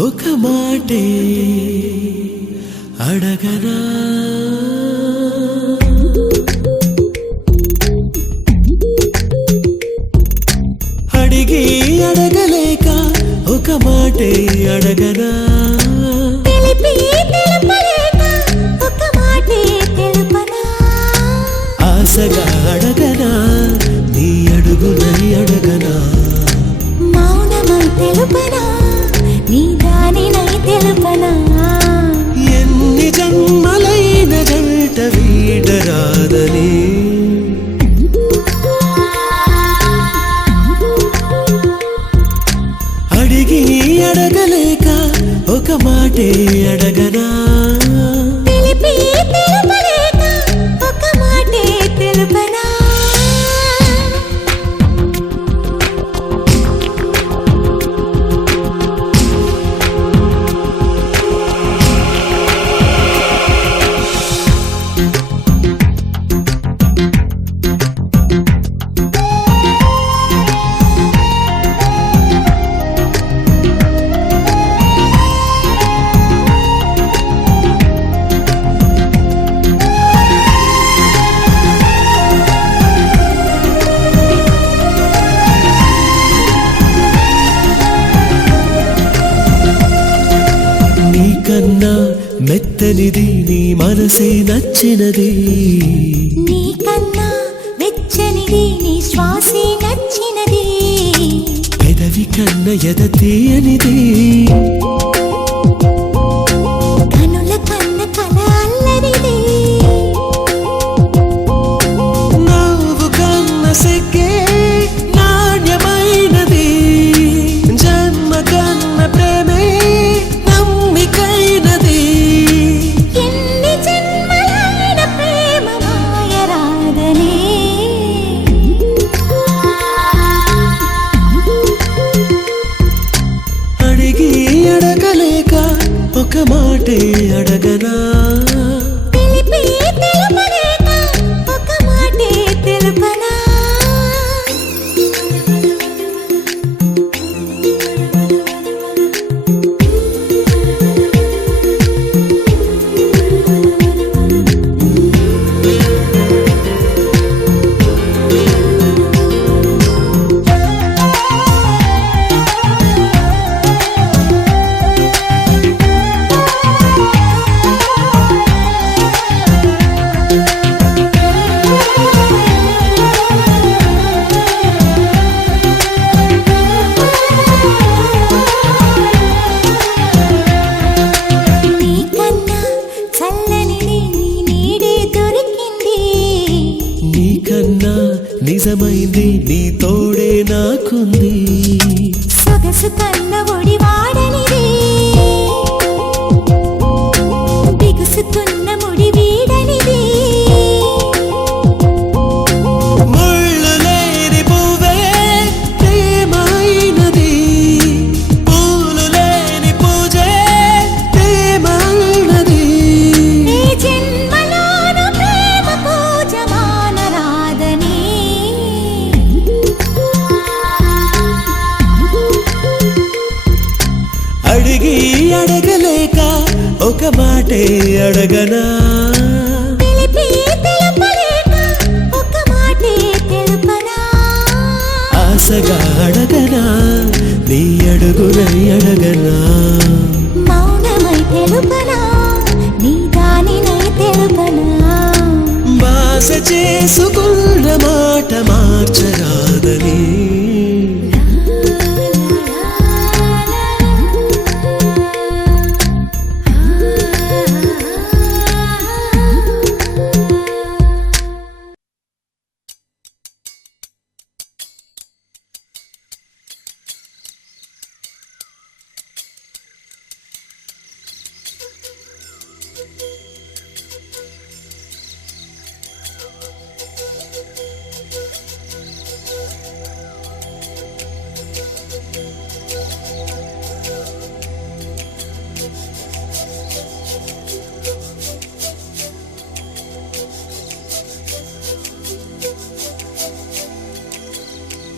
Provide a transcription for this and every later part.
ఒక మాటే అడగనా అడిగి అడగలేక ఒక మాటే అడగనా తెలిపి తెలుపలేక ఒక మాటే తెలుపనా ఆశగా అడగనా నీ అడుగునై అడగనా మౌనమై తెలుపనా నీ దానినై తెలుపనా ఎన్ని జన్మలైన జంట వీడరాదని అడిగి అడగలేక ఒక మాటే అడగనా తెలిపి తెలుపలేక ఒక మాటే తెలుపనా నీకన్నా మెత్తనిది నీ మనసే నచ్చినది నీకన్నా వెచ్చనిది నీ శ్వాసే నచ్చినది పెదవి కన్న ఎద తీయనిది కనుల కన్న కల అల్లరిది నవ్వు కన్న సిగ్గే నాణ్యమైనది జన్మ కన్న ప్రేమే నమ్మికైనది ఎన్ని జన్మలైన ప్రేమ మాయరాదని అడిగి అడగలేక ఒక మాటే అడగనా తెలిపి తెలుపలేక ఒక మాటే తెలుపనా నీకన్నా చల్లనిది నీ నీడే దొరికింది నీకన్నా నిజమైంది నీ తోడే నాకుంది సొగసు కన్న ఒడి వాడనిది బిగుసుకున్న ముడి వీడనిది ముళ్ళు లేని పువ్వే ప్రేమైనది పూలు లేని పూజే ప్రేమైనది ఈ జన్మలోను ప్రేమ పూజ మానరాదని అడిగి అడగలేక ఒక మాటే అడగనా తెలిపి తెలుపలేక ఒక మాటే తెలుపనా ఆశగా అడగనా నీ అడుగునై అడగనా మౌనమై తెలుపనా నీ దానినై తెలుపనా బాస చేసుకున్న మాట మార్చరాదని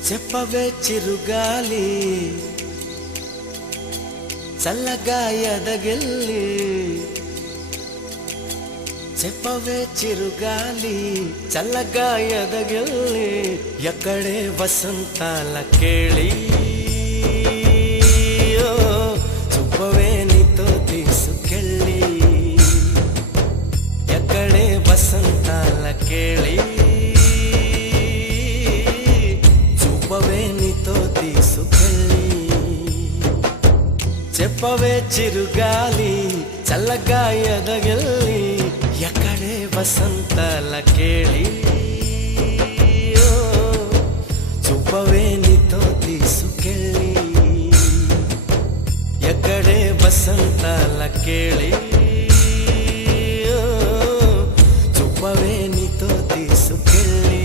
చెప్పవే చిరుగాలి చల్లగా ఎదగిల్లి చెప్పవే చిరుగాలి చల్లగా ఎదగిల్లి ఎక్కడే వసంతాల కేళి చూపవే నీతో తీసుకెళ్ళి ఎక్కడే వసంతాల కేళి చూపవే నీతో తీసుకెళ్ళి చెప్పవే చిరుగాలి చల్లగా ఎదగిల్లి ఎక్కడే వసంతాల కేళి చూపవే నీతో తీసుకెళ్ళి ఎక్కడే వసంతాల కేళి చూపవే నీతో తీసుకెళ్ళి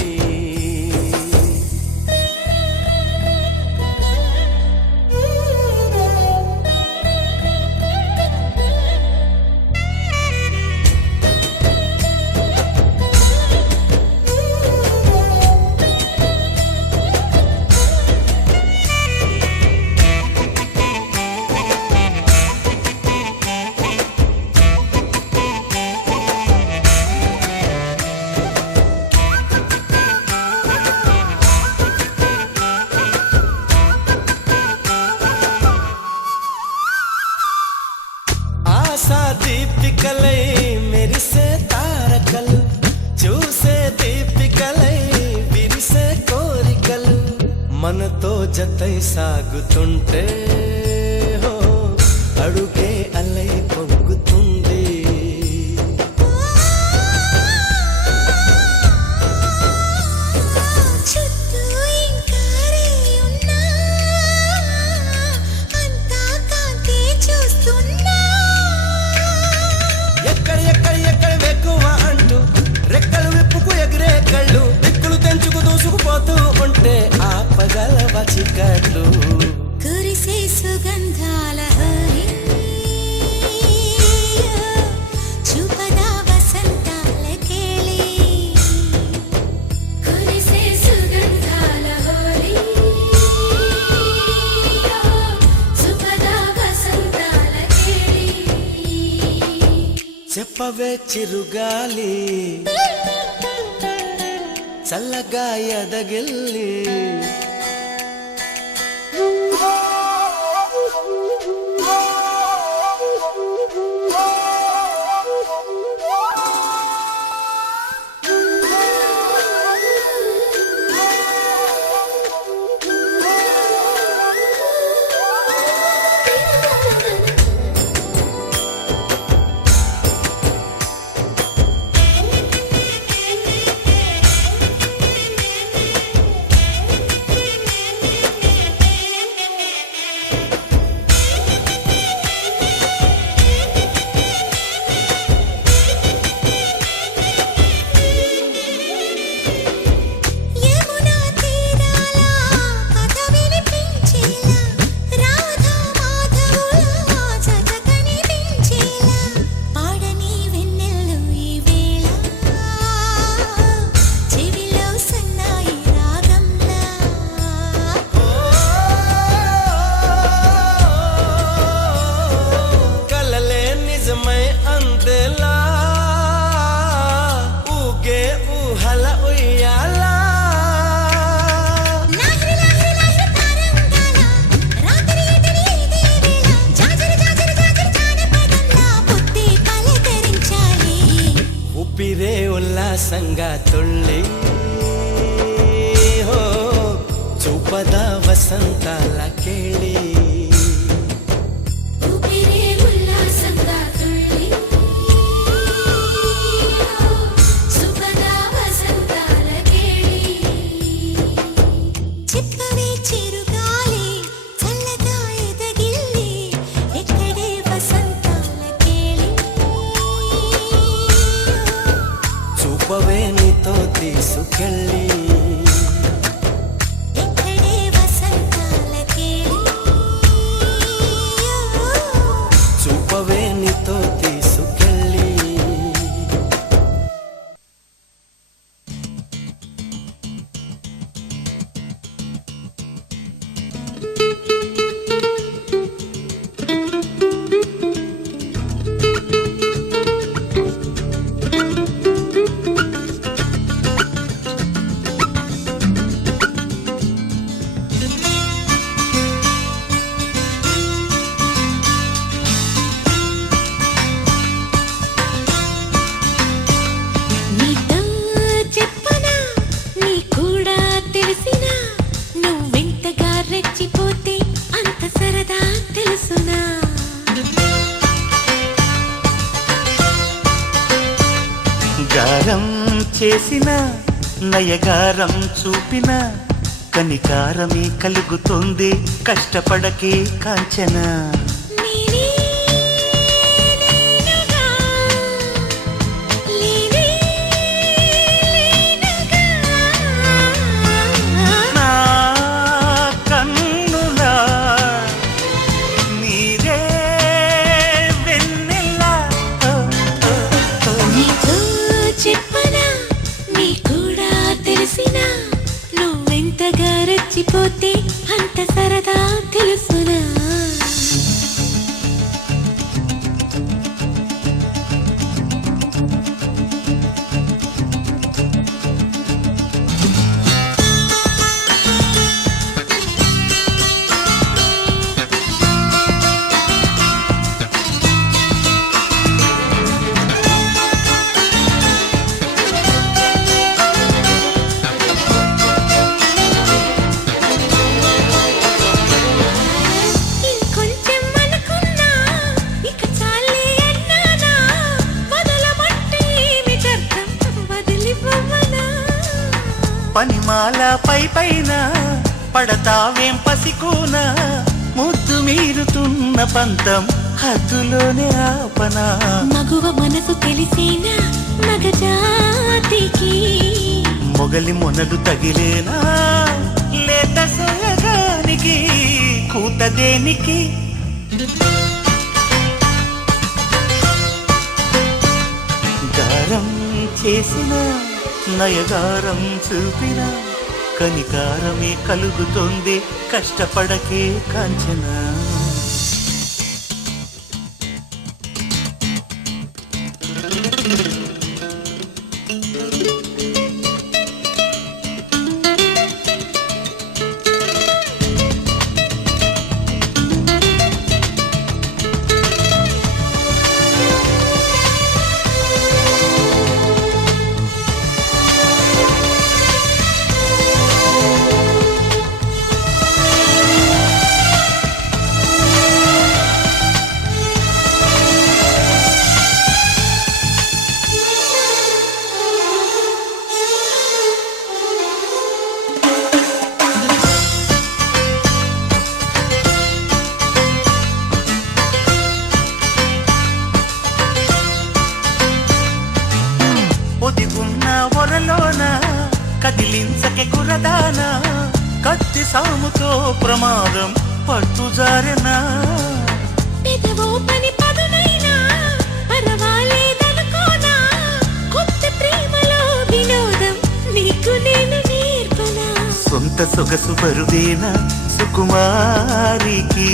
దీపికలై మెరిసే తారకలు చూసే దీపికలై విరిసే కోరికలు మనతో జతై సాగుతుంటే హో అడుగే అలై పొంగుతుంది రెక్కలు విప్పుకు ఎగిరే కళ్ళు దిక్కులు తెంచుకు దూసుకుపోతూ ఉంటే ఆపగలవ చికట్లు కురిసే సుగంధాల హరి చూపదా వసంతాల కేళి కురిసే సుగంధాల హరి చూపదా వసంతాల కేళి చెప్పవే చిరుగాలి చల్లగా ఎదగిల్లి ఊపిరే ఉల్లాసంగా తుళ్ళి హో చూపదా వసంతాల కేళి ఊపిరే ఉల్లాసంగా తుళ్ళి చూపదా వసంతాల కేళి చెప్పవే చిరుగాలి చల్లగా ఎదగిల్లి ఎక్కడే వసంతాల కేళి చూపవే నీతో తీసుకెళ్ళి ఎక్కడే వసంతాల కేళి చూపవే నీతో తీసుకెళ్ళి చేసిన నయగారం చూపిన కనికారమే కలుగుతుంది కష్టపడకే కాంచన నేనే నేనుగా లేనే లేనుగా నా కన్నులా నీరే వెన్నెలా నీతో చెప్పనా నీ కూడా తెలిసినా నువ్వెంతగా రెచ్చిపోతే అంత సరదా తెలుసునా ఇంకొంచెం అనుకున్నా ఇక చాలే అన్నానా వదలమంటే ఏమిటర్థం వదిలిపోవనా పనిమాల పైన పడతావేం పసికోన ముద్దు మీరుతున్న పంతం హద్దులోనే ఆపనా మగువ మనసు తెలిసేనా మగజాతికి మొగలి మొనలు తగిలేనా లేత సోయగానికి కూత దేనికి గారం చేసిన నయగారం చూపిన కనికారమే కలుగుతుంది కష్టపడకే కాంచన ఒదిగున్న ఒరలోన కదిలించకే కురదాన కత్తి సాముతో ప్రమాదం పట్టుజారెనా పెదవో పని పదునైనా పర్వాలేదనుకోనా కొత్త ప్రేమలో వినోదం నీకు నేను నేర్పనా సొంత సొగసు బరువేనా సుకుమారికి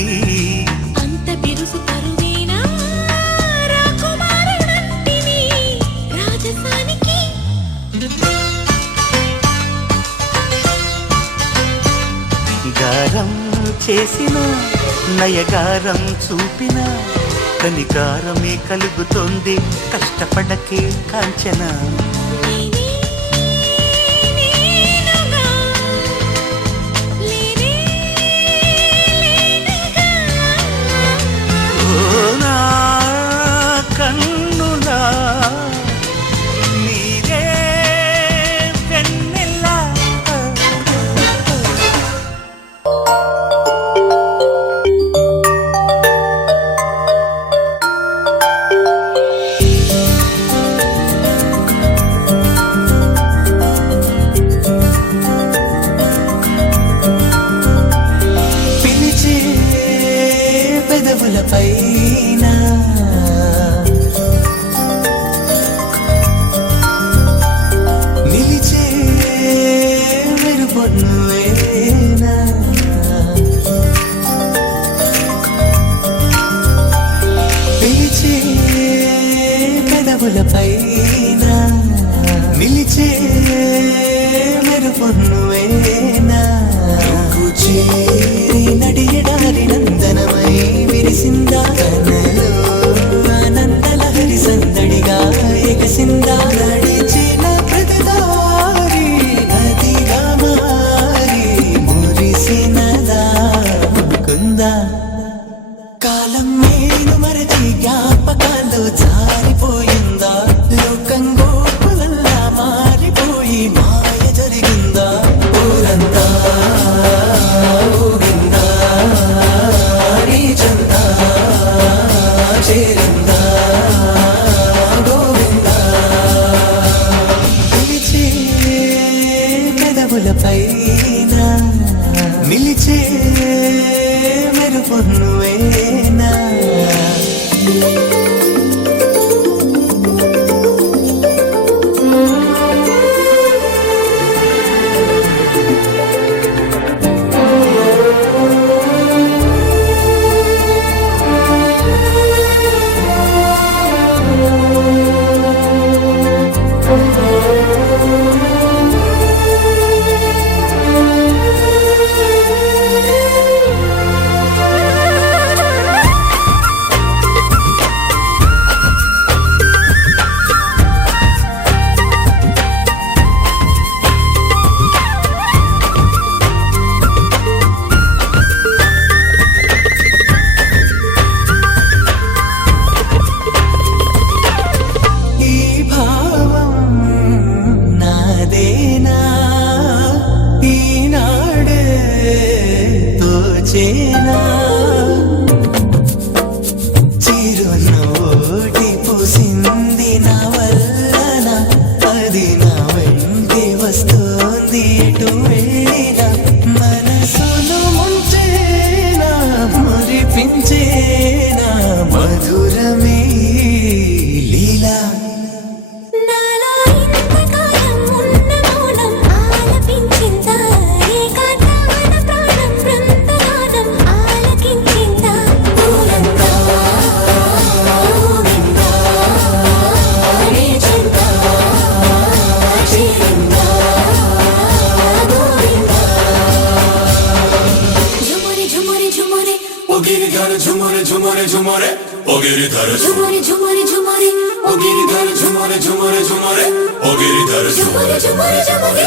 అంత బిరుసు తరువేనా రాకుమారుడంటిని రాజసానికి గారం చేసిన నయగారం చూపిన కనికారమే కలుగుతోంది కష్టపడకే కాంచన నేనే నేనుగా లేనే లేనుగా ఓ నా కన్నులా నీరే వెన్నెలా పిలిచే పెదవుల పైన నిలిచే వెరుపొన్నువేనా పిలిచే పెదవుల పైన నిలిచే మెరుపొన్నువేనా నువ్వు చేరి నడియడారి నందనమై విరిసిందా కనలో ఆనందలహరి సందడిగా ఎగసిందా నడిచిన ప్రతిదారి నదిగా మారి మురిసినదా కుందా కాలం నేను మరచి జ్ఞాపకాలు జారిపోయిందా లోకం గోపులల్లా మారి మధురమే లీలా నాలో ఇంతకాలం ఉన్న మౌనం ఆలపించిందా ఏకాంతమైన ప్రాణం బృందగానం ఆలకించిందా ఊరంతా ఊగిందా నీ చెంత చేరిందా గోవిందా ఝుమరి ఝుమరి ఝుమరి ओ गिरिधर झुमरे झुमरे झुमरे ओ गिरिधर ఝుమరి ఝుమరి ఝుమరి ओ गिरिधर झुमरे झुमरे झुमरे ओ गिरिधर ఝుమరి ఝుమరి ఝుమరి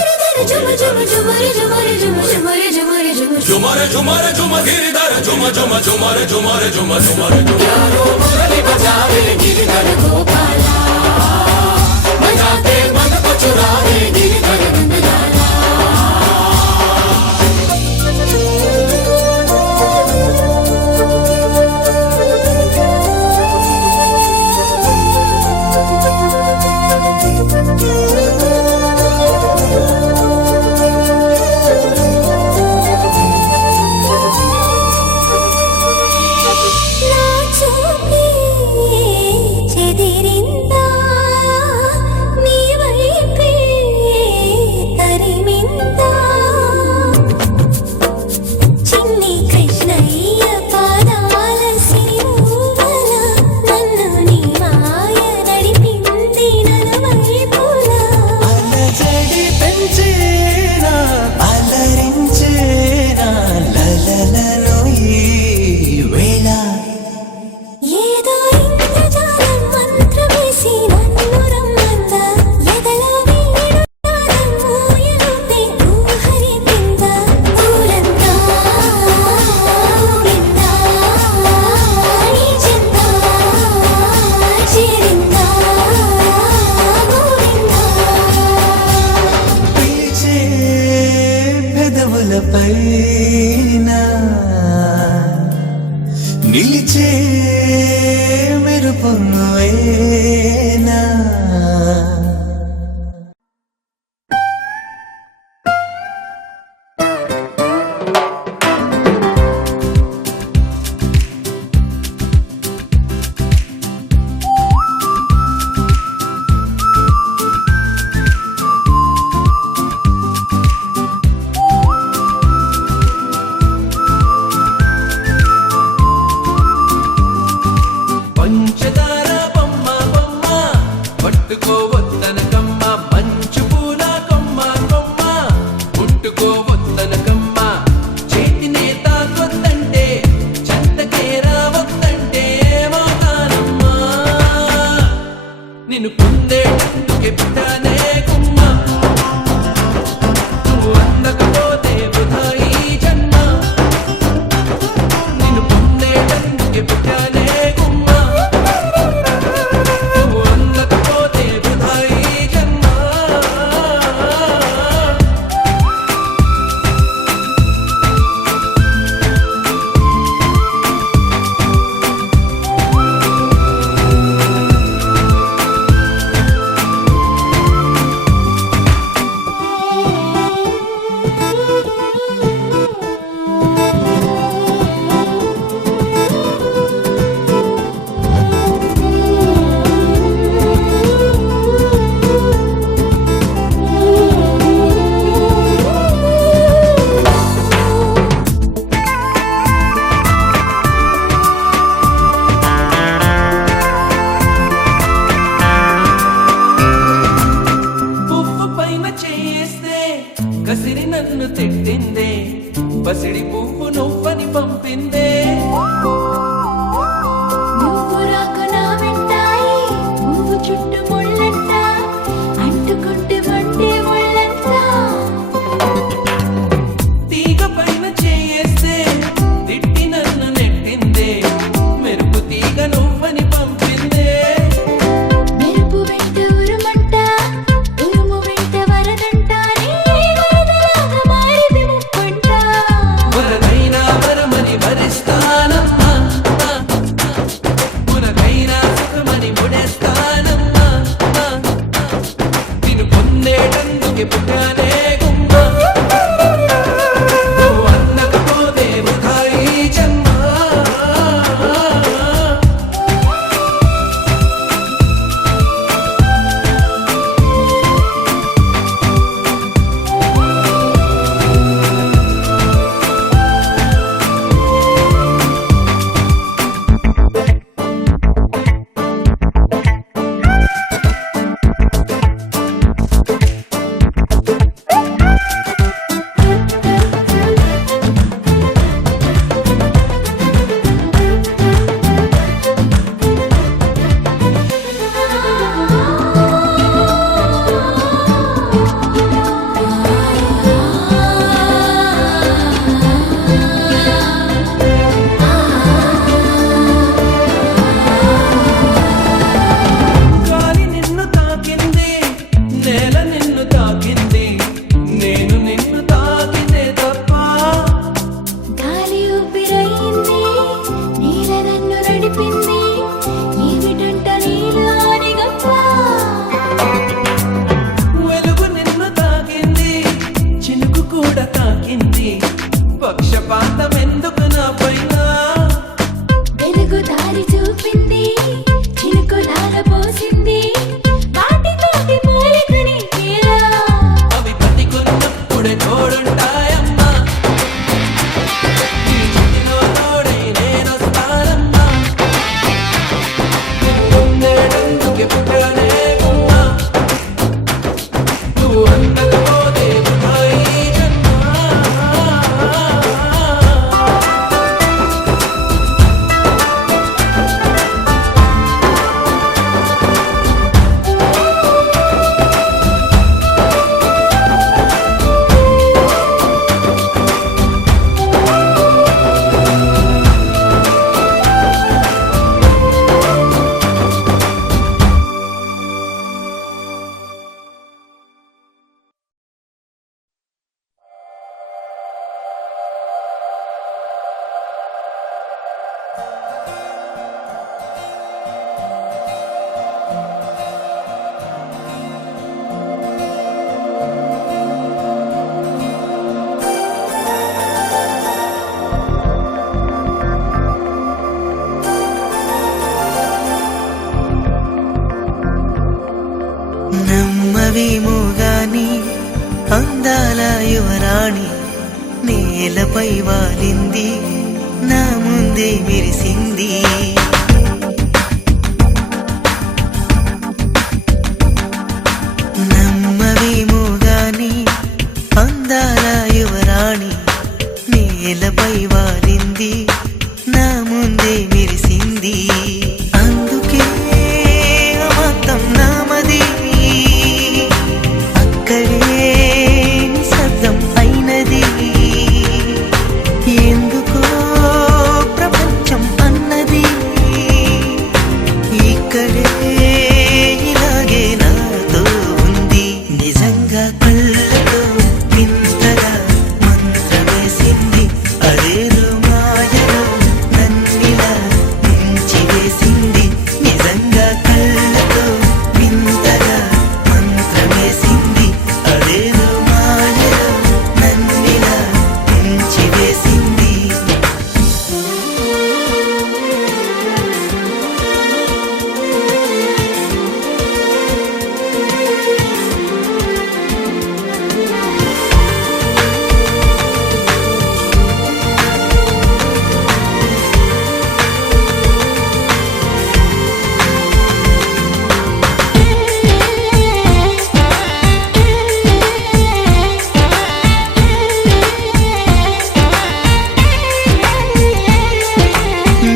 ఝుమ ఝుమ ఝుమరి ఝుమరి ఝుమ ఝుమరి ఝుమరి ఝుమ झुमरे झुमरे झुम गिरिधर झुम झुम झुमरे झुमरे झुम झुमरे यारो मुरली बजावे गिरिधर गोपाला बजाते मन को चुरावे गिरिधर नंदलाला నా చూపే చెదిరిందా నీ వైపే తరిమిందా చిన్ని కృష్ణయ్య పాదాల సిరువల నన్ను నీ మాయ నడిపింది నలువైపులా అలజడి పెంచేనా అలరించేనా లలలను ఈ వేళ ఏదో ఇంద్రజాలం మంత్రమేసి నన్ను రమ్మందా ఎదలో వీడు నాదం ఊయలుంది ఊహరి కింద ఊరంతా ఊగిందా నీ చెంత చేరిందా గోవిందా పిలిచే పెదవులపైన నిలిచే మెరుపు నువ్వేనా పంచదార బొమ్మ బొమ్మ పట్టుకోవద్దు నమ్మవేమో గాని అందాల యువరాణి నేలపై వాలింది నా ముందే మెరిసింది నమ్మవేమో గాని అందాల యువరాణి నేలపై వాలింది నా ముందే మెరిసింది అందుకే అమాంతం నామది అక్కడే నిశ్శబ్దం అయినది ఎందుకో ప్రపంచం అన్నది ఇక్కడే ఇలాగే నాతో ఉంది నిజంగా కళ్ళతో వింతగా మంత్రమేసింది అదేదో మాయలో నన్నిలా ముంచివేసింది నిజంగా కళ్ళతో వింతగా మంత్రమేసింది అదేదో మాయలో నన్నిలా ముంచివేసింది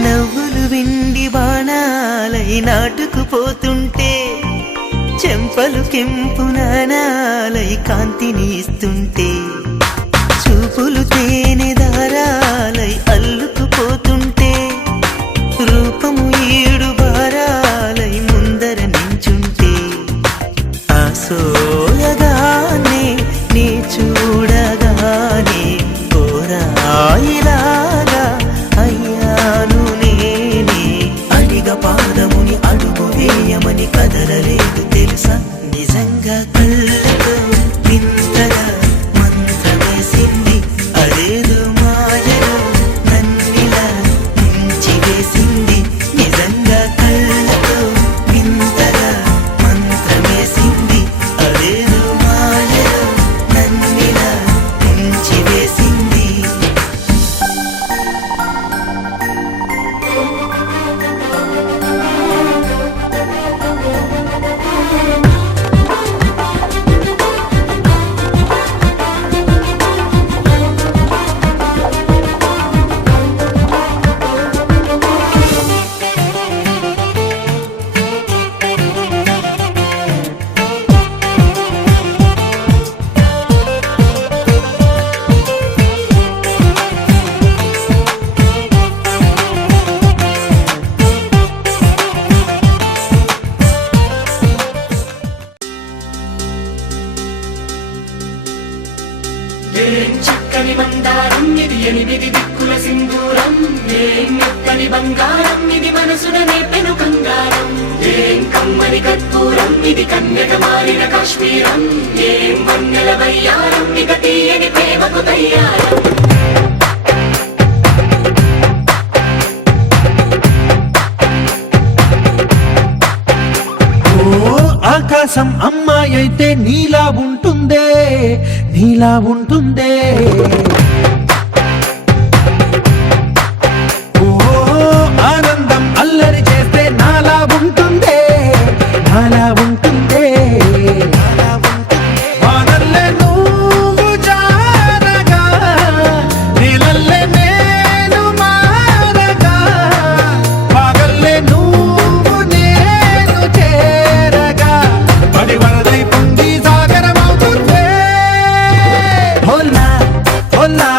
నవ్వులు విండి బాణాలై నాటుకుపోతుంటే చెంపలు కెంపు నాణాలై కాంతిని ఇస్తుంటే చూపులు తేనె దారాలై అల్లుకుపోతుంటే రూపము ఈడు బారాలై ముందర నించుంటే ఆ సోయగానే నీ చూడగానే కోరాయిలాగా అయ్యాను నేనే అడిగ పాదముని అడుగు వేయమని కదలలేదు తెలుసా నిజంగా కళ్ళతో వింతగా మంత్రమేసింది అదేదో మాయలో నన్నిలా ముంచివేసింది నిజంగా కళ్ళతో వింతగా మంత్రమేసింది అదేదో మాయలో నన్నిలా ముంచివేసింది ఏం చక్కని మందారం ఇది ఎనిమిది దిక్కుల సింధూరం ఏం మెత్తని బంగారం ఇది మనసున నేపెను కంగారం ఏం కమ్మని కర్పూరం ఇది కన్యక మారిన కాశ్మీరం ఏం వన్నెల వయ్యారం ఇక తీయని ప్రేమకు తయ్యారం ఆకాశం అమ్మాయి అయితే నీలా ఉంటుందే నీలా ఉంటుందే ఓ ఆనందం అల్లరి చేస్తే నాలా ఉంటుందే నాలా ఉంటుందే వానల్లే నువ్వు జారగా నీలల్లే నేను మారగా పగల్లే నువ్వు నేను చేరగా పడి వరదై పొంగి సాగరమవుతుందే హోలా హోలా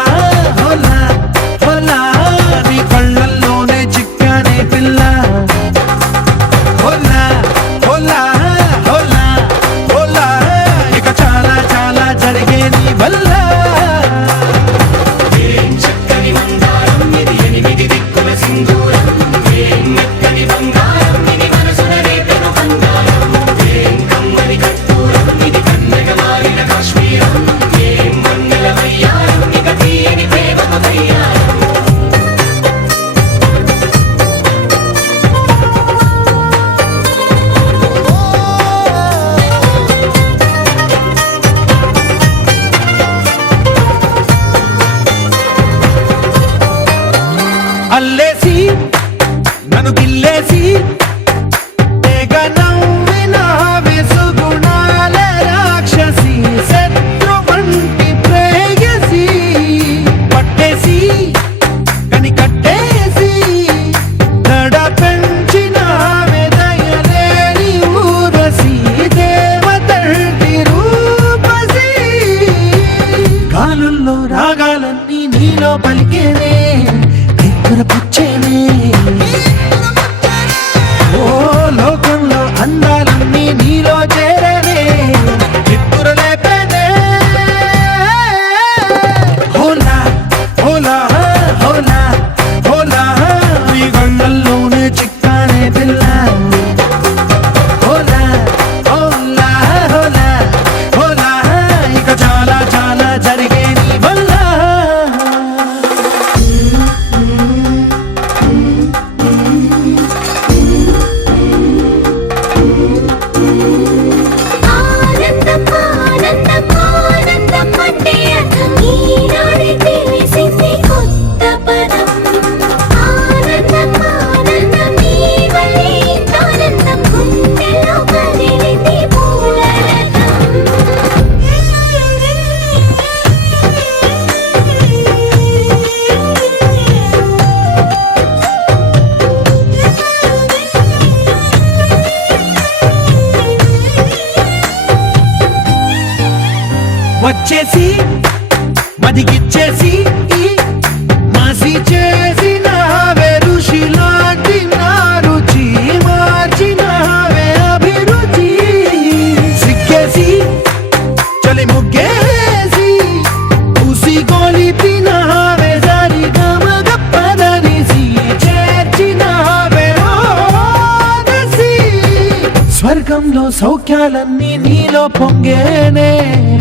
స్వర్గంలో సౌఖ్యాలన్నీ నీలో పొంగేనే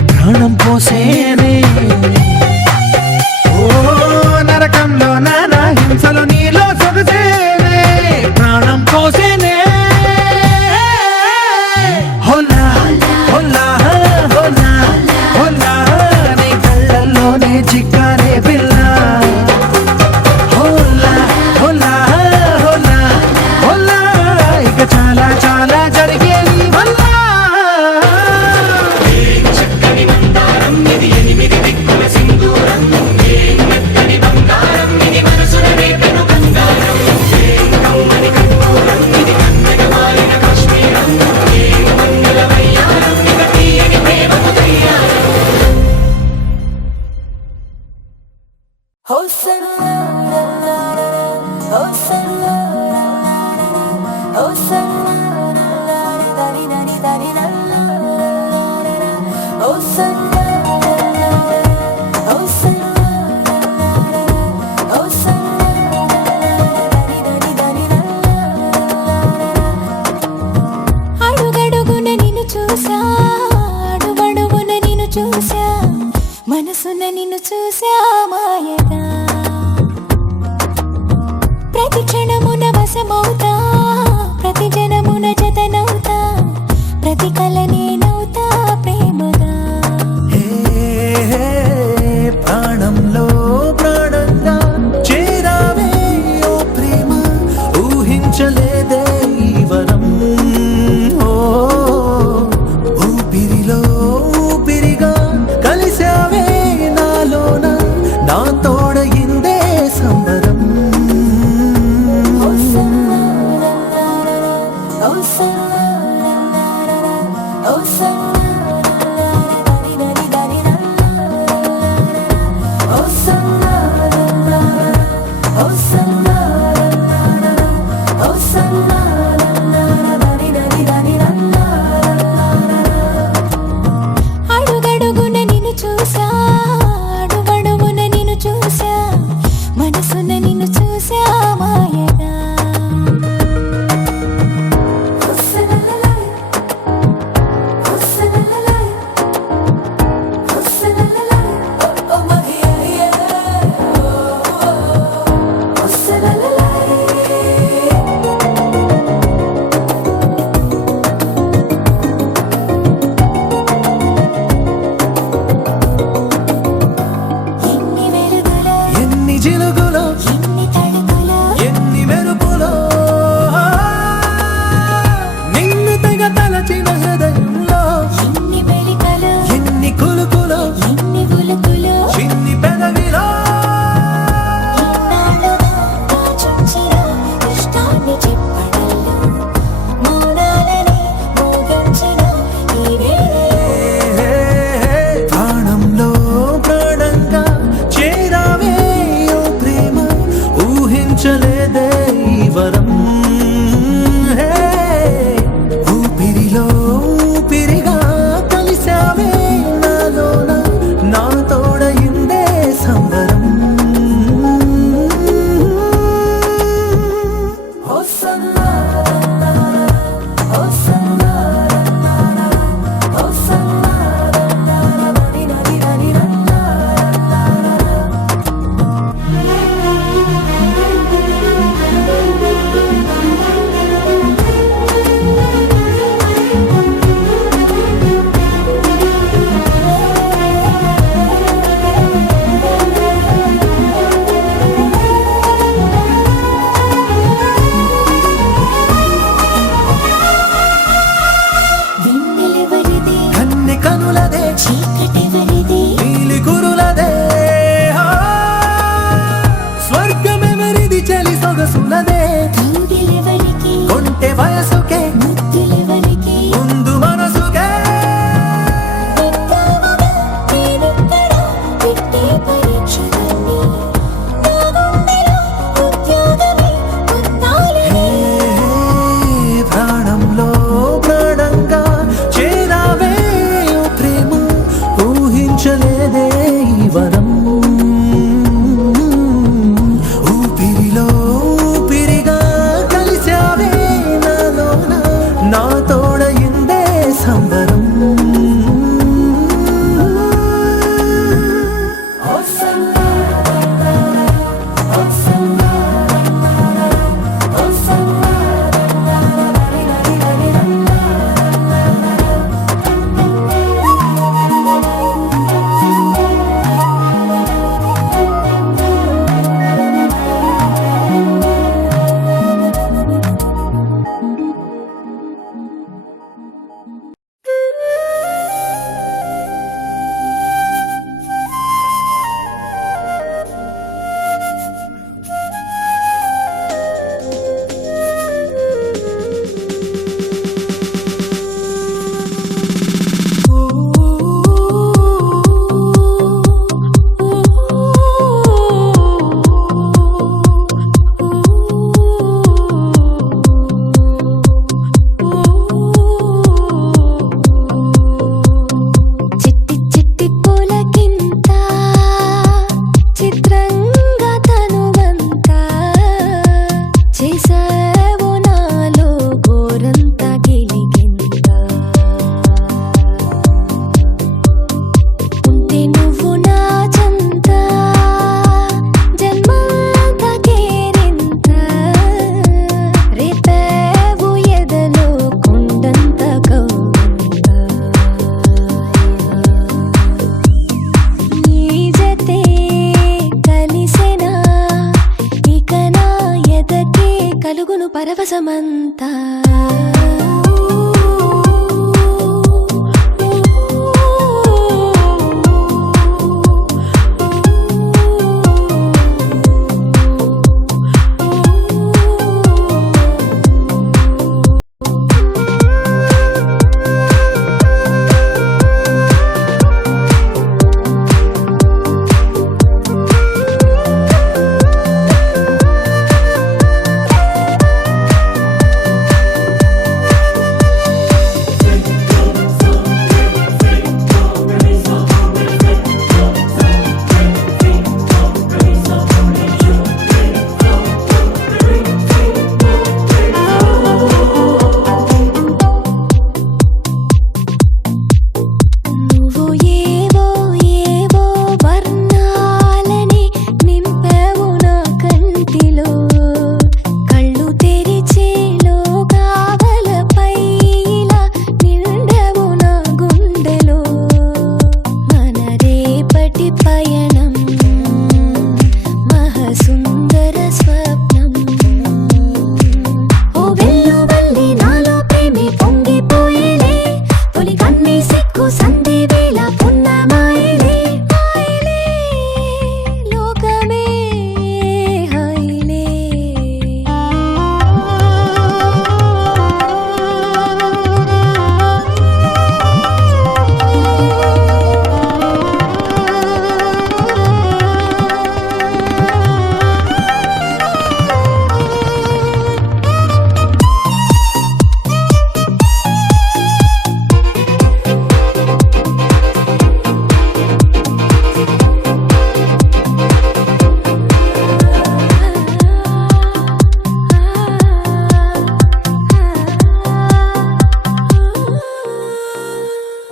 ప్రాణం పోసేనే ఓ నరకంలో నానా హింసలు నీలో సొగసేనే ప్రాణం పోసేనే హోలా హోలా హోలా హోలా నీ కళ్ళల్లోనే చిక్కానే పిల్ల హోలా హోలా హోలా హోలా ఇక చాలా చాలా జరిగేది వల్ల చక్కని మందారం ఇది ఎనిమిది దిక్కుల సింధూరం ఏం మెత్తని బంగారం ఇది మనసున రేపెను బంగారం ఏం కమ్మని కర్పూరం ఇది కన్నెగ మారిన కాశ్మీరం ఏం మంగళ వయ్యారం ఇక తీయని ప్రేమకు తయ్యారం అడుగడుగున నిన్ను చూసా అడుగడుగున నిన్ను చూసా మనసున నిన్ను చూసా మాయగా ప్రతి క్షణమున వశమవుతా ప్రతి జనమున జతనవుతా ప్రతి కల నేనవుతా ప్రేమగా ప్రాణంలో ప్రాణంగా చేరావే ఓ ప్రేమ ఊహించలేదే ఈ వరం ఓ ఊపిరిలో ఊపిరిగా కలిసావే నాలోన నా తోడయిందే సంబరం అడుగడుగున నిన్ను చూసా అడుగడుగున నిన్ను చూసా మనసున నిన్ను చూసా మాయగా ఎన్ని వెలుగులో ఎన్ని జిలుగులో ఎన్ని తడుకులో ఎన్ని మెరుపులో నిన్ను తెగ తలచిన హృదయంలో ఎన్ని మెలికలో ఎన్ని కులుకులో ఎన్ని ఉలుకులో చిన్ని పెదవిలో ఇన్నాళ్ళుగా దాచుంచిన ఇష్టాన్ని చెప్పడంలో మౌనాలని మోగించిన ఈ వేళలో ప్రాణంలో ప్రాణంగా చేరావే ఓ ప్రేమ ఊహించలేదే ఈ వరం ఊపిరిలో ఊపిరిగా కలిసావే నాలోన నా తోడయిందే సంబరం వెన్నెలెవరిది కన్ని కనులదే చీకటెవరిది నీలి కురులదే స్వర్గమెవరిది చలి సొగసులదే కౌగిలెవరికి కొంటె వయసుకే ముద్దులెవరికి ముందు మనసుకే పెట్టావగా నేనెక్కడ పెట్టే పరీక్షలన్నీ నా గుండెలో ఉద్యోగమే పొందాలని ప్రాణంలో ప్రాణంగా చేరావే ఓ ప్రేమ ఊహించలేదే ఈ వరం ఊపిరిలో ఊపిరిగా గోరంత గిలిగింత ఉంటే నువ్వు నా చెంత జన్మంత కేరింత రేపేవు ఎదలో కొండంత కౌంత నీ జతే కలిసెనా ఇక నా ఎదకే కలుగును పరవశమంతా నువ్వు ఏవో ఏవో వర్ణాలని నింపావు నా కంటిలో కళ్ళు తెరిచేలో కావలపై ఇలా నిండవు నా గుండెలో మన రేపటి పయనం మహసుందర స్వప్నం ఓ వెల్లువల్లి నాలో ప్రేమే పొంగిపోయేలే తొలి కన్నీ సిక్కు సంధి వేళ పున్నమాయిలే హాయిలే లోకమే హాయిలే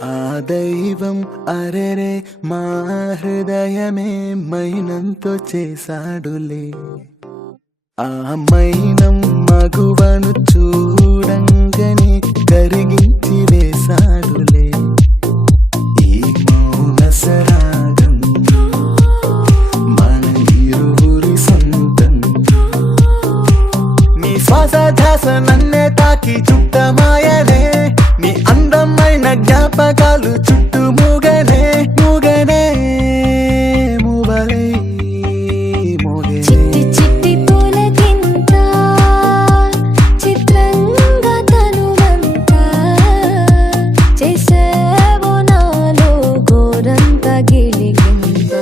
ఆ దైవం అరెరే మా హృదయమే మైనంతో చేశాడులే ఆ మైనం మగువను చూడంగనే కరిగించి వేశాడులే ఈ మౌన సరాగం మన ఇరువురి సొంతం నీ శ్వాస ధ్యాస నన్నే తాకి చుట్టమాయనే నీ అందమైన జ్ఞాపకాలు చుట్టూ మూగనే మూగనే మూవలే మోగనే చిట్టి చిట్టి పూలకింత చిత్రంగా తనువంతా చేసావు నాలో గోరంత గిలిగింత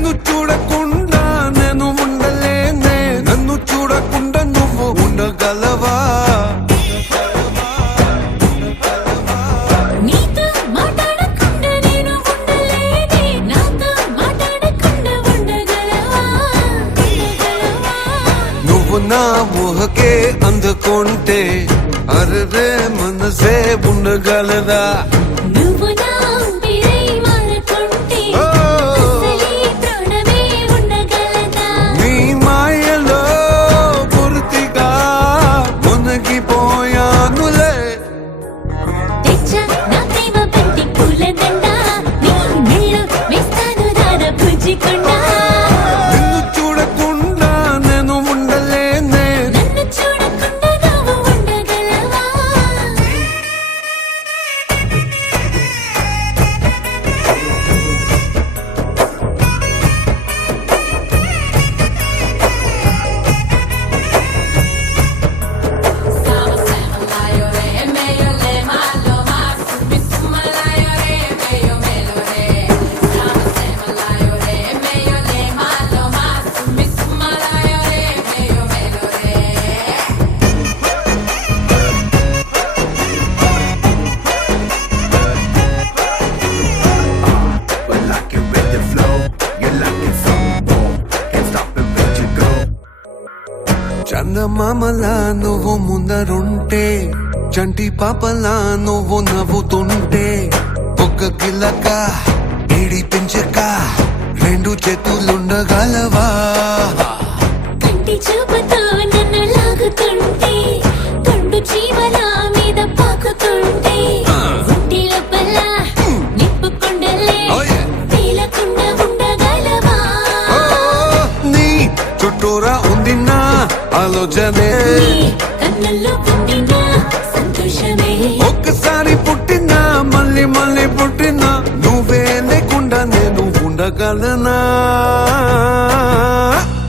నిన్ను చూడకుండా నేను ఉండలేనే, నన్ను చూడకుండా నువ్వు ఉండగలవా? నీతో మాట్లాడకుండా నేను ఉండలేనే, నాతో మాట్లాడకుండా ఉండగలవా? నువ్వు నా ఊహకే అందుకుంటే అరే మనసే ఉండగలదా? నువ్వు నా ఊపిరై మారుతుంటే ఓ! అసలీ ప్రాణమే ఉండగలదా? నీ మాయలో పూర్తిగా మునిగిపోయానులే. తెచ్చా నా ప్రేమ బంతి పూలదండ, నీ మెళ్ళో వేస్తాను రాధ పూజికొండ. నిన్ను చూడకుండా నేను ఉండలేనే, నన్ను చూడకుండా నువ్వు ఉండగలవా? Well, like it with the flow, you like it from more. Can't stop it when you go. చందమామలా నువ్వు ముందరుంటే, చంటి పాపలా నువ్వు నవ్వుతుంటే, ఒక్క కిలక ఏడి పెంచక రెండు చేతులుండగలవా? కంటి చూపుతో నన్ను లాగుతుంటే, కండు చీమల మీద పాకుతుంటే, ఒంటి లోపల నిప్పుకుండలే Oh, yeah. తేలకుండా ఉండగలవా? ఓ, నీ చుట్టూరా ఉంది నా ఆలోచనే, నీ కన్నుల్లో పొందిన సంతోషమే ఒక్కసారి పుట్టినా మళ్ళీ మళ్ళీ పుట్టినా నువ్వే లేకుండా నేను ఉండగలనా?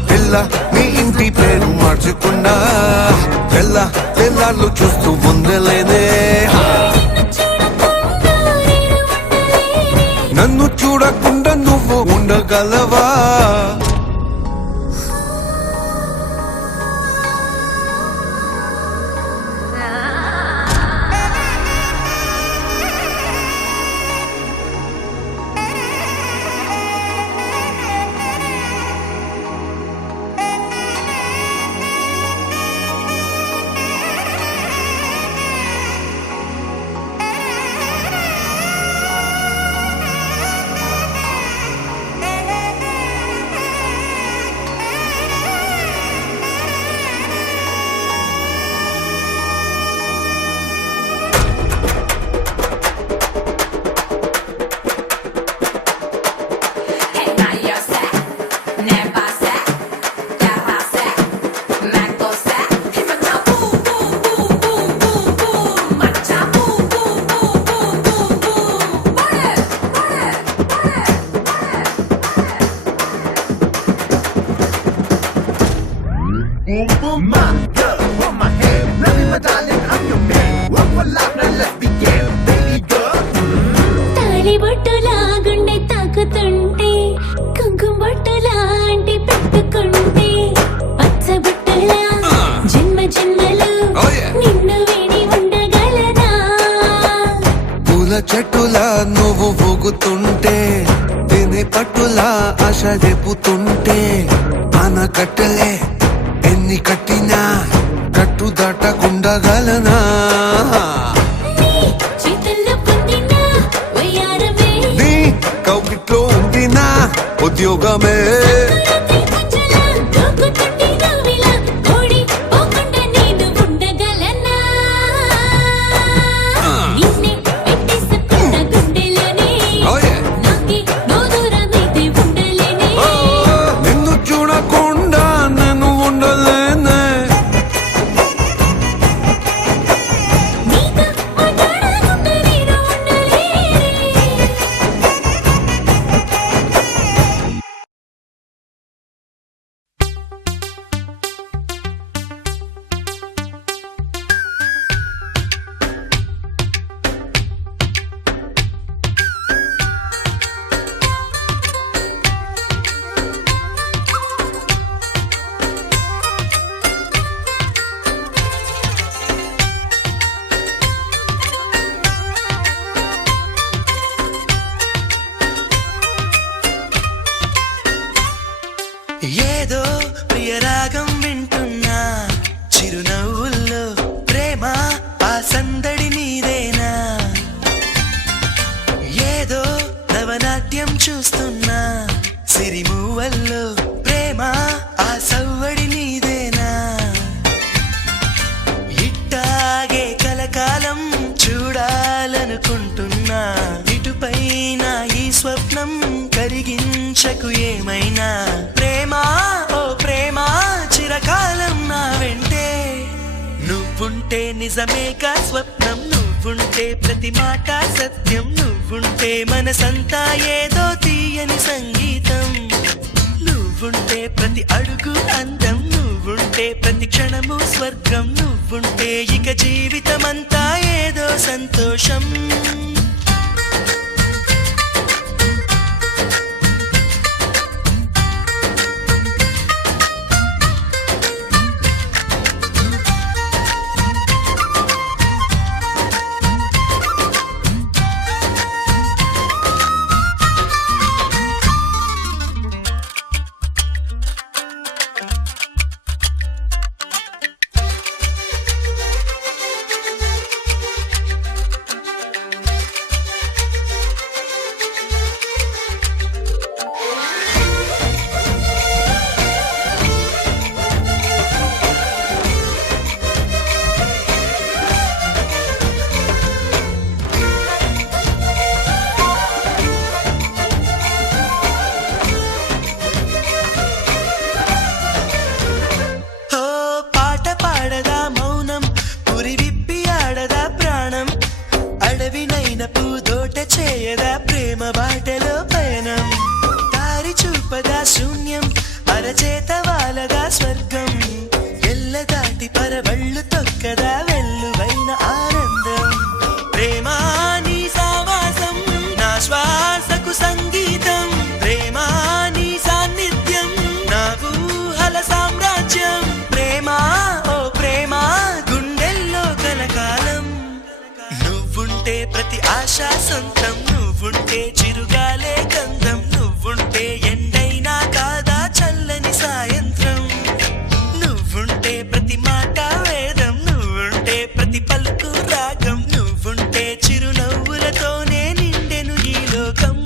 పిల్ల నీ ఇంటి పేరు మార్చకుండా తెల్ల తెల్లాళ్ళు చూస్తూ ఉండలేనే. నిన్ను చూడకుండా నేను ఉండలేనే. నన్ను చూడకుండా నువ్వు ఉండగలవా? Boom, boom, my girl, hold my hand. Love me, my darling, I'm your man. One for life, now let's begin. Baby girl. తాళి బొట్టులా గుండె తాకుతుంటే, కుంకుమ బొట్టులా అంటి పెట్టుకుంటే, పచ్చ బొట్టులా జన్మ జన్మలు Oh, yeah. నిన్ను వీడి ఉండగలదా? పూల చెట్టులా నువ్వు ఊగుతుంటే, తినే పట్టులా ఆశ రేపుతుంటే, ఆనకట్టలే ఎన్ని కట్టినా కట్టు దాటకుండగలనా? నీ చేతుల్లో పొందిన వయ్యారమే నీ కౌగిట్లో ఉంది నా ఉద్యోగమే. ఏదో ప్రియరాగం వింటున్నా చిరునవ్వుల్లో ప్రేమ ఆ సందడి నీదేనా ఏదో నవనాట్యం చూస్తున్నా సిరిమూవల్లో ప్రేమ ఆ సవ్వడి నీదేనా ఇట్టాగే కలకాలం చూడాలనుకుంటున్నా ఇటుపైన ఈ స్వప్నం కరిగించకు ఏమైనా ప్రేమ ఓ ప్రేమ చిరకాలం నా వెంటే నువ్వుంటే నిజమేగా స్వప్నం నువ్వుంటే ప్రతి మాట సత్యం నువ్వుంటే మనసంతా ఏదో తీయని సంగీతం నువ్వుంటే ప్రతి అడుగు అందం నువ్వుంటే ప్రతి క్షణము స్వర్గం నువ్వుంటే ఇక జీవితమంతా ఏదో సంతోషం చేయదా ప్రేమ బాటలో పయనం దారి చూపదా శూన్యం అరచేత వాలదా స్వర్గం ఎల్ల దాటి పరవళ్ళు తొక్కదా వెల్లువైన ఆనందం ప్రేమ నీ సావాసం నా శ్వాసకు సంగీతం ప్రేమ నీ సాన్నిధ్యం నా ఊహల సామ్రాజ్యం ప్రేమ ఓ ప్రేమ గుండెల్లో కలకాలం నువ్వుంటే ప్రతి ఆశ సొంతం నువ్వుంటే చిరుగాలే గంధం నువ్వుంటే ఎండైనా కాదా చల్లని సాయంత్రం నువ్వుంటే ప్రతి మాట వేదం నువ్వుంటే ప్రతి పలుకు రాగం నువ్వుంటే చిరునవ్వులతోనే నిండెను ఈ లోకం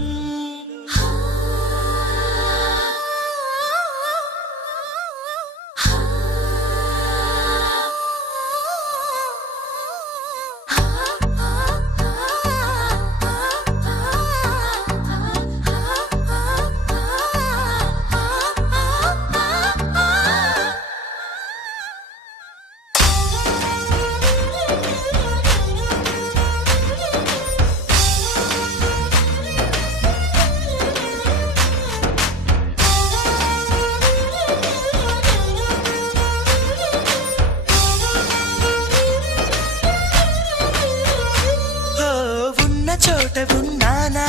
చోట ఉన్నానా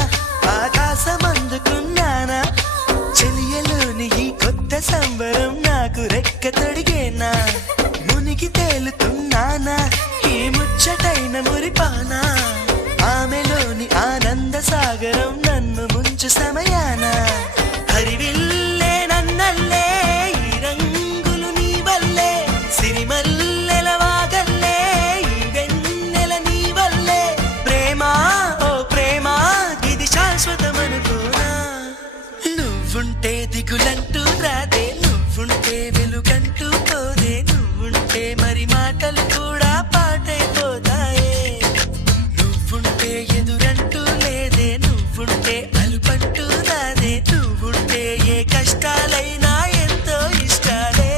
ఆకాశమందుకున్నానా చెలియలోని ఈ కొత్త సంబరం నాకు రెక్క తొడిగేనా మునిగి తేలుతున్నానా ఈ ముచ్చటైన మురిపానా ఆమెలోని ఆనంద సాగరం నన్ను ముంచు సమయాన హరివిల్లే నన్నల్లే ఈ రంగులు నీ వల్లే సిరిమల్లెల వాగల్లే ఈ వెన్నెల నీ వల్లే ప్రేమ శాశ్వతమనుకోనా నువ్వుంటే దిగులంటూ రాదే నువ్వుంటే వెలుగంటూ పోదే నువ్వుంటే మరి మాటలు కూడా పాటైపోతాయే నువ్వుంటే ఎదురంటూ లేదే నువ్వుంటే అలుపంటూ రాదే నువ్వుంటే ఏ కష్టాలైనా ఎంతో ఇష్టాలే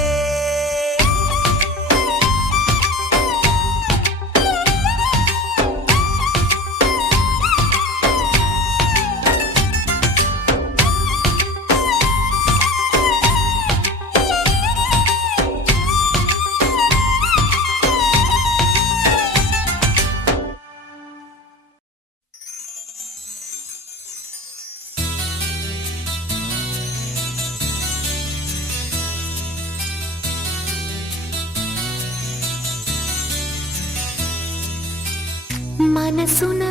మనసున